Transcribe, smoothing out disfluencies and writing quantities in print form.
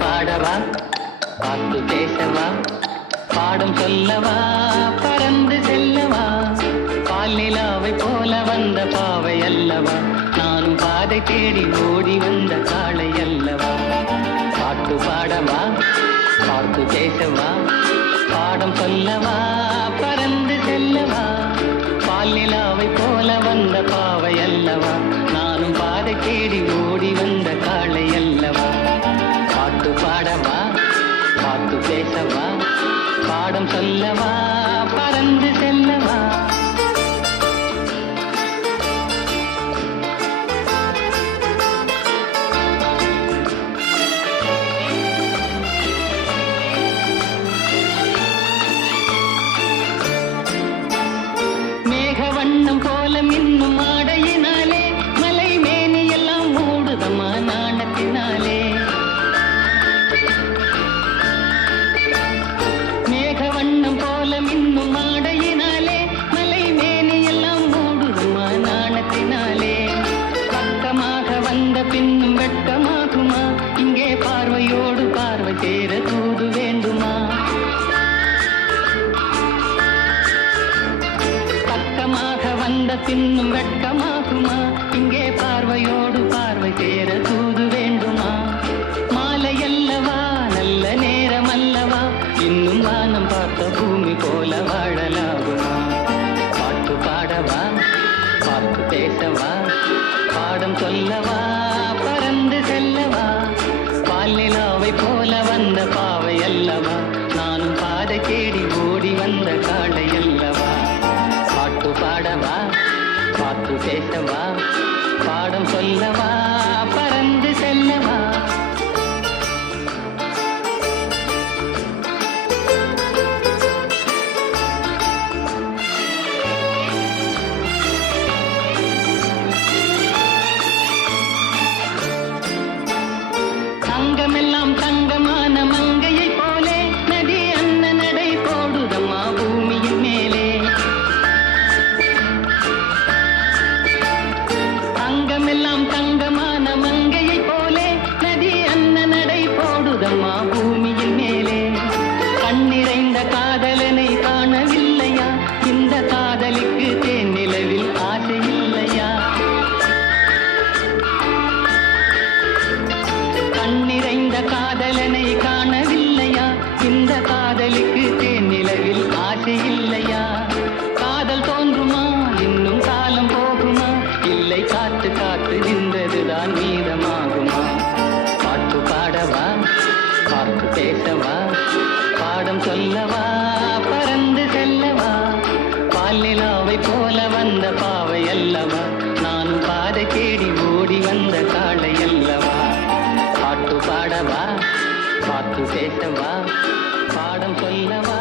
பாடவா, பாட்டு பேசவா, பாடம் சொல்லவா, பறந்து செல்லவா, பால் நிலாவை போல வந்த பாவை அல்லவா, நானும் பாதை தேடி ஓடி வந்த காளை அல்லவா. பாட்டு பாடவா, பாட்டு பேசவா, பாடம் சொல்லவா, பறந்து செல்லவா, பால் நிலாவை போல வந்த பாவை அல்லவா, நானும் பாதை தேடி ஓடி வந்த காளை அல்லவா. பாட்டு பாடவா, பாட்டு பேசவா, பாடம் சொல்லவா, பறந்து செல்லவா. மேகவண்ணம் போல மின்னும் ஆடையினாலே மலை மேனி எல்லாம் மூடுதமா நாணத்தினாலே. மேகவண்ணம் போல மின்னும் ஆடையினாலே மலை மேனி எல்லாம் மூடுதமா நாணத்தினாலே. பக்கமாக வந்த பின்னும் வெட்கமாகுமா, இங்கே பார்வையோடு பார்வை சேர தூது வேண்டுமா. பக்கமாக வந்த பின்னும் வெட்கமாகுமா, இங்கே பார்வையோடு பார்வை சேர தூது வேண்டுமா. மாலை அல்லவா, நல்ல நேரம் அல்லவா, இன்னும் வானம் பார்த்த பூமி போல வாழலாகுமா. பாட்டு பாடவா, பாட்டு பேசவா, பாடம் சொல்லவா, பறந்து செல்லவா, பால் நிலாவை போல வந்த பாவை அல்லவா, நானும் பாதை தேடி ஓடி வந்த காளை அல்லவா. பாட்டு பாடவா, பாட்டு பேசவா, பாடம் சொல்லவா, பறந்து செல்லவா. தங்கமெல்லாம் தங்கமான மங்கையை போலே நதி அன்ன நடை போடுதம்மா பூமியின் மேலே. தங்கமெல்லாம் தங்கமான மங்கையை போலே நதி அன்ன நடை போடுதம்மா பூமியின் மேலே. கண்ணிறைந்த காதலனை காணவில்லையா, இந்த காதலிக்கு தேன் நிலவில் ஆசை இல்லையா. கண்ணிறைந்த காதலனை காணவில்லையா, இந்த காதலுக்கு தேன் நிலவில் ஆசை இல்லையா. காதல் தோன்றுமா, இன்னும் காலம் போகுமா, இல்லை காத்து காத்து நின்றதுதான் மீதமாகுமா. பாட்டு பாடவா, பாட்டு பேசவா, பாடம் சொல்லவா, பறந்து செல்லவா, பால் நிலாவை போல வந்த பாவை அல்லவா, நானும் பாதை தேடி ஓடி வந்த காளை அல்லவா. பாட்டு பாடவா, பாட்டு பேசவா, பாடம் சொல்லவா.